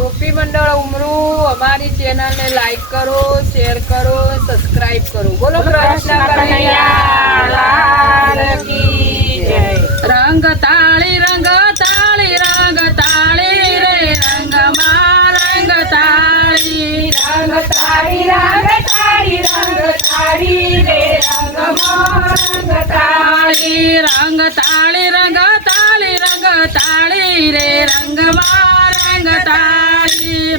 ગોપી મંડળ ઉમરું અમારી ચેનલ ને લાઈક કરો, શેર કરો, સબસ્ક્રાઇબ કરો. બોલો કૃષ્ણ કનૈયા લાલ કી જય. રંગ તાળી રંગ તાળી રંગ તાળી રે રંગમાં રંગ તાળી રંગ તાળી રંગ તાળી રંગ તાળી રે રંગમાં રંગ તાળી રંગ તાળી રંગ તાળી રંગ તાળી રે રંગમાં રંગ તાળી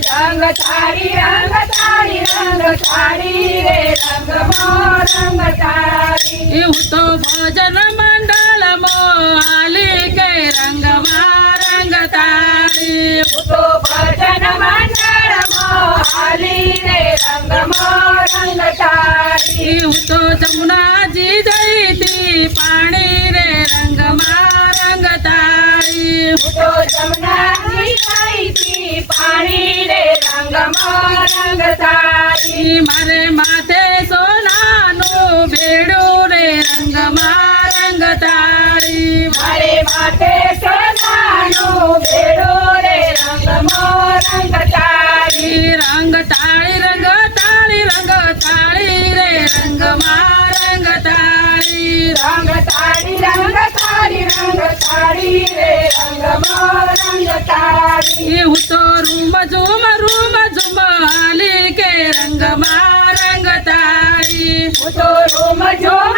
રંગ તાળી રંગ તાળી રંગ તાળી રે રંગમાં રંગ તાળી. હું તો ભજન મંડળ મોહાલી કે રંગમાં રંગ તાળી. હું તો ભજન મંડળ મોહાલી રે રંગમાં રંગ તાળી. હું તો જમુનાજી જઈતી પાણી રે રંગમાં રંગ તાળી. હું તો જમુનાજી જઈતી પાણી રે રંગમાં રંગ તાળી. મારે માથે સોનાનું બેડું રે રંગમાં રંગ તાળી. મારે માથે સોનાનું બેડું રે રંગમાં રંગ તાળી. રંગ તાળી રંગ તાળી રંગ તાળી રે રંગમાં રંગ તાળી. રંગ તાળી રંગ તાળી રંગ તાળી રે રંગમાં રંગ તાળી. હું તો રૂમ ઝુમ હાલી કે રંગમાં રંગ તાળી. હું તો રૂમ ઝુમ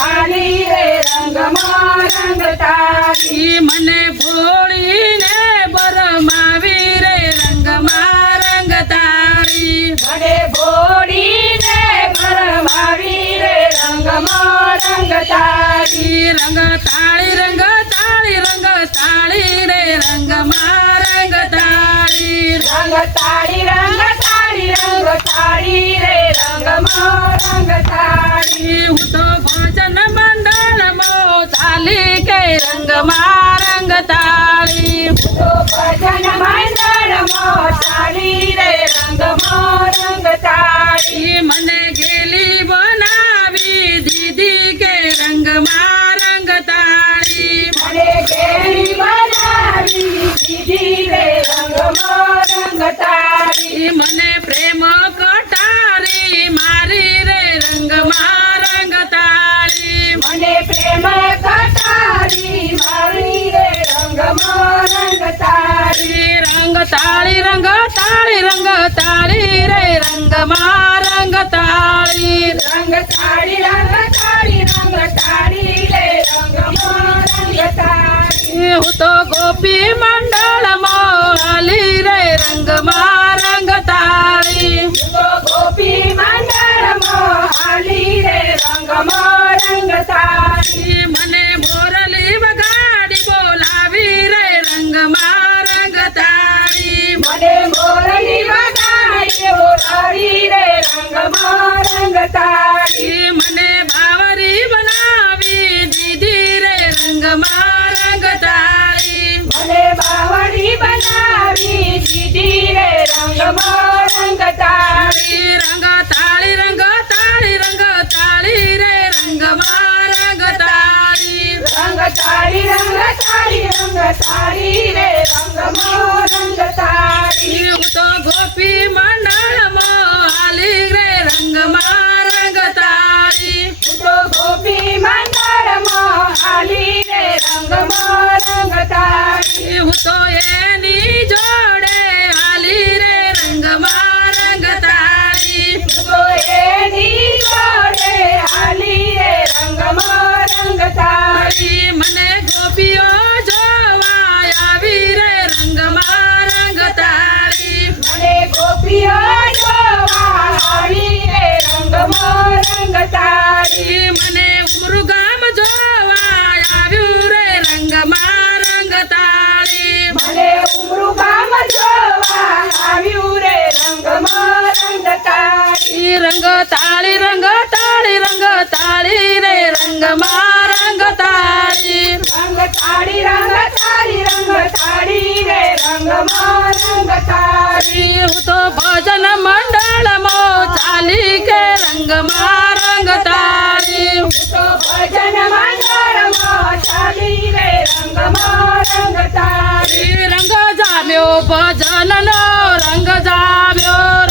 હાલી રે રંગમાં રંગ તાળી. મને ભોળીને બરમાવી રે રંગમાં રંગ તાળી. મને ભોળીને બરમાવી રે રંગમાં રંગ તાળી. રંગ તાળી રંગ તાળી રંગ તાળી રે રંગમાં રંગ તાળી. રંગ તાળી રંગ તાળી રંગ તાળી રે રંગમાં રંગ તાળી. હું તો ભજન મંડળ મોહાલી કે રંગમાં રંગ તાળી. હું તો ભજન મંડળ મોહાલી રે રંગમાં રંગ તાળી. મને ગેલી બનાવી દીધી કે રંગમાં રંગ તાળી. મને ગેલી બનાવી દીધી રે રંગમાં રંગ તાળી. મને પ્રેમ કટારી મારી રે રંગમાં રંગ તાળી. મને પ્રેમ કટારી મારી રે રંગમાં રંગ તાળી. રંગ તાળી રંગ તાળી રંગ તાળી રે રંગમાં રંગ તાળી. રંગ તાળી રંગ તાળી રંગ તાળી રે રંગમાં રંગ તાળી. હું તો ગોપી મંડળ મોહાલી રે રંગમાં રંગ તાળી. હું તો ગોપી મંડળ મોહાલી રે રંગમાં રંગ તાળી. મને મોરલી વગાડી બોલાવી રે રંગમાં રંગ તાળી. મને મોરલી વગાડી બોલાવી રે રંગમાં રંગ તાળી. મને બાવરી બનાવી દીધી રે રંગમાં રંગ તાળી. મને બાવરી બનાવી દીધી રે રંગમાં રંગ તાળી. રંગ તાળી રંગ તાળી રંગ તાળી રે રંગમાં રંગ તાળી. રંગ તાળી રંગ તાળી રંગ તાળી રે રંગમાં રંગ તાળી. હું તો ગોપી મંડળ મોહાલી રે રંગમાં રંગ તાળી. હું તો ગોપી મંડળ મોહાલી રે રંગમાં રંગ તાળી. હું તો એની જોડે હાલી રે રંગમાં રંગ તાળી. હું તો એની જોડે હાલી રે રંગમાં રંગ તાળી. મને ગોપીઓ જોવા આવી રે રંગમાં રંગ તાળી. મને ગોપીઓ જોવા આવી રે રંગમાં રંગ તાળી. મને ઉમરું ગામ જોવા આવ્યું રે રંગમાં રંગ તાળી. મને ઉમરું ગામ જોવા આવ્યું રે રંગમાં રંગ તાળી. રંગ તાળી રંગ તાળી રંગ તાળી રે રંગમાં રંગ તાળી. રંગ તાળી રંગ તાળી રંગ તાળી રે રંગમાં રંગ તારી હું તો ભજન મંડળમાં ચાલી કે રંગમાં રંગ તારી હું તો ભજન મંડળમાં ચાલી રે રંગમાં રંગ તારી રંગ જામ્યો ભજનનો રંગ જામ્યો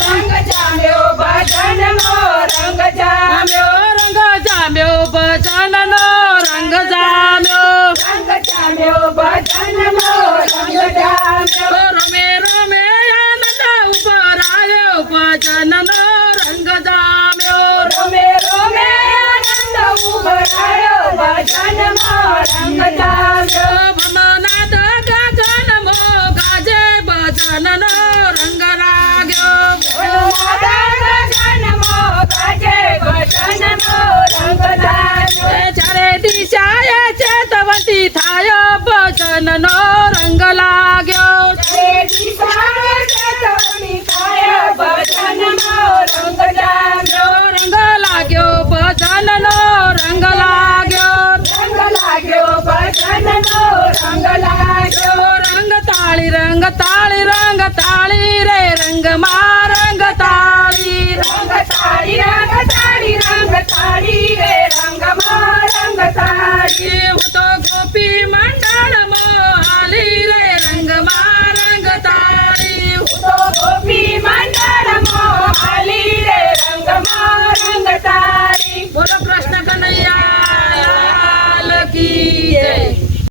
ભજનનો રંગ જામ્યો ભજનનો રંગ જામ્યો ભજનનો રંગ જામ્યો રમે રમે આનંદ ઉપર આવ્યો ભજનનો રંગ જામ્યો રમે રમે આનંદ ઉપર આવ્યો ભજનનો રંગ જામ્યો ભમનાદ ગગનમો ગાજે ભજનનો રંગ લાગ્યો ભજનમો ગાજે ભજનનો રંગ લાગ્યો ચારે દિશાએ ચેતવંતી થાય ભજનનો રંગ લાગ્યો ચારે દિશાએ ચેતવંતી થાય ભજનનો રંગ લાગ્યો ભજનનો રંગ લાગ્યો ભજનનો રંગ લાગ્યો રંગ તાળી રે રંગમાં